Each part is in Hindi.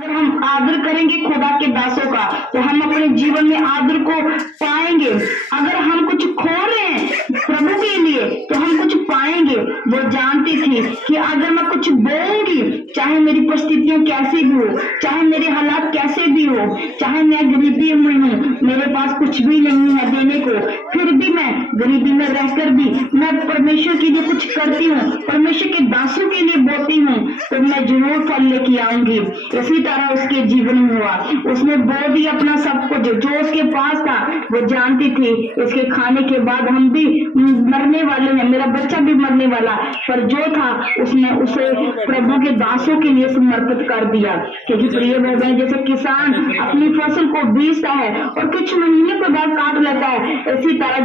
अगर हम आदर करेंगे खुदा के दासों का तो हम अपने जीवन में आदर को पाएंगे। अगर हम कुछ खो रहे हैं प्रभु के लिए तो हम कुछ पाएंगे। वो जानती थी कि अगर मैं कुछ बोलूंगी, चाहे मेरी परिस्थितियां कैसी भी हो, चाहे मेरे हालात कैसे भी हो, चाहे मैं गरीबी में हूँ, मेरे पास कुछ भी नहीं है देने को, फिर भी मैं गरीबी में रहकर भी मैं परमेश्वर के लिए कुछ करती हूँ, परमेश्वर के दासों के लिए बोलती हूँ, तो मैं जरूर फल लेके आऊंगी। इसी तरह उसके जीवन में हुआ। उसने बो दिया अपना सब कुछ जो उसके पास था। वो जानती थी इसके खाने के बाद हम भी मरने वाले हैं, मेरा बच्चा भी मरने वाला, पर जो था उसने उसे प्रभु के दासों के लिए समर्पित कर दिया। क्योंकि प्रिय बहन, जैसे किसान अपनी फसल को बीजता है और कुछ महीने के बाद काट लेता है, इसी तरह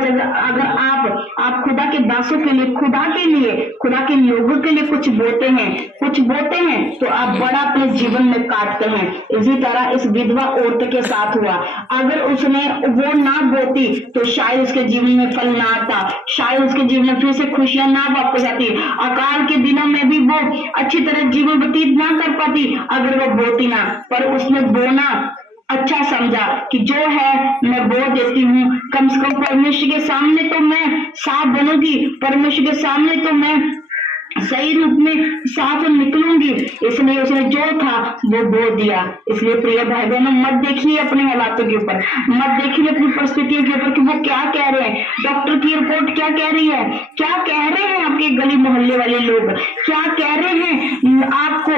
अगर आप खुदा के दासों के लिए, खुदा के लोगों के लिए कुछ बोते हैं तो आप बड़ा अपने जीवन में काटते हैं। इसी तरह इस विधवा औरत के साथ हुआ। अगर उसने वो ना बोती तो शायद उसके जीवन में फल ना आता, शायद उसके जीवन में फिर से खुशियां ना वापस आती, अकाल के दिनों में भी वो अच्छी तरह जीवन व्यतीत ना कर पाती अगर वो बोती ना। पर उसने बोना अच्छा समझा कि जो है मैं बो देती हूँ, कम से कम परमेश्वर के सामने तो मैं साफ बनूंगी, परमेश्वर के सामने तो मैं सही रूप में साफ निकलूंगी। इसलिए उसने जो था वो बो दिया। इसलिए प्रिय भाई बहनों, मत देखिए अपने हालातों के ऊपर, मत देखिए अपनी परिस्थितियों के ऊपर कि वो क्या कह रहे हैं, डॉक्टर की रिपोर्ट क्या कह रही है, क्या कह रहे हैं आपके गली मोहल्ले वाले लोग, क्या कह रहे हैं आपको,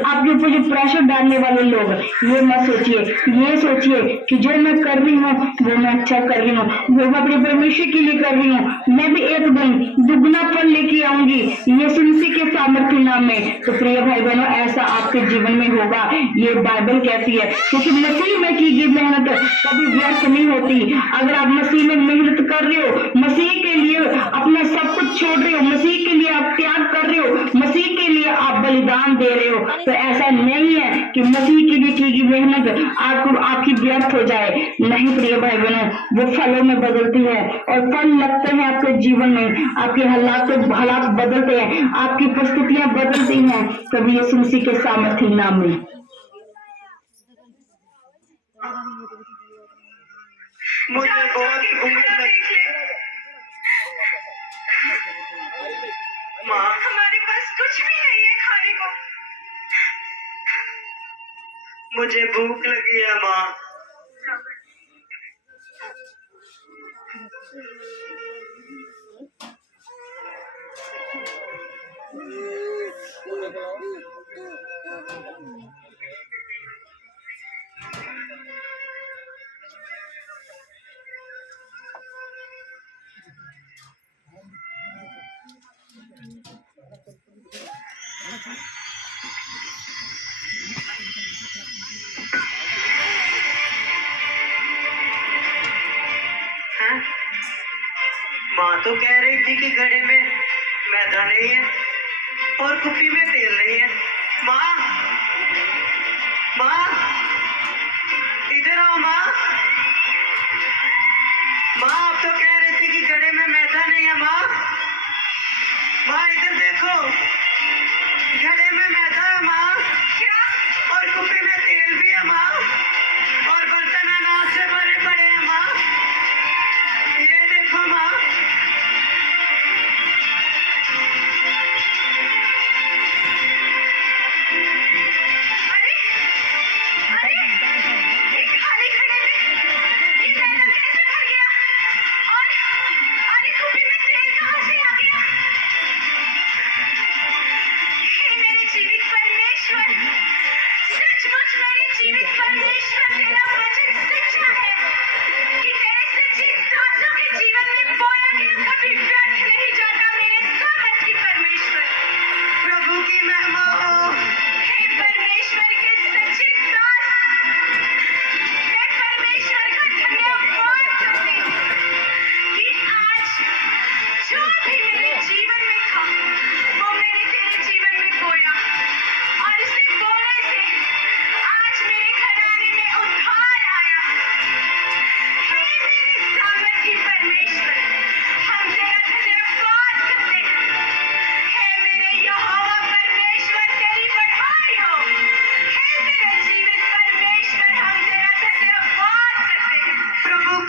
आपके ऊपर जो प्रेशर डालने वाले लोग। ये मत सोचिए, ये सोचिए कि जो मैं कर रही हूँ वो मैं अच्छा कर रही हूँ, वो मैं अपने परमेश्वर के लिए कर रही हूँ, मैं भी एक दिन दुगना फल लेके आऊंगी ये मसीह के सामर्थ्य नाम में। तो प्रिय भाई बहनों, ऐसा आपके जीवन में होगा, ये बाइबल कहती है। क्योंकि मसीह में की गई मेहनत कभी व्यर्थ नहीं होती। अगर आप मसीह में मेहनत कर रहे हो, मसीह के लिए अपना सब कुछ छोड़ रहे हो, मसीह के लिए आप त्याग कर रहे हो, मसीह के लिए आप बलिदान दे रहे हो, तो ऐसा नहीं है कि मसीह के लिए की गई मेहनत आपकी व्यर्थ हो जाए। नहीं प्रिय भाई बहनों, वो फलों में बदलती है और फल लगते हैं आपके जीवन में, आपके हालात बदलते हैं, आपकी परिस्थितियां बदलती हैं, कभी यीशु मसीह के सामर्थ्य नाम में। मुझे बहुत भूख लगी माँ, हमारे पास कुछ भी नहीं है खाने को। मुझे भूख लगी है माँ। माँ तो कह रही थी कि घड़े में मैदा नहीं है और कुप्पी में तेल नहीं है। माँ, माँ, इधर आओ माँ। माँ, आप तो कह रही थी कि घड़े में मैदा नहीं है। माँ, माँ इधर देखो, घड़े में मैदा है माँ। क्या? और कुप्पी में तेल भी है माँ, और बर्तन अनाज से भरे पड़े हैं माँ। ये देखो माँ।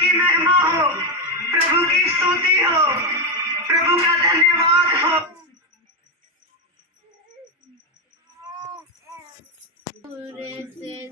की महिमा हो, प्रभु की स्तुति हो, प्रभु का धन्यवाद हो। दूर से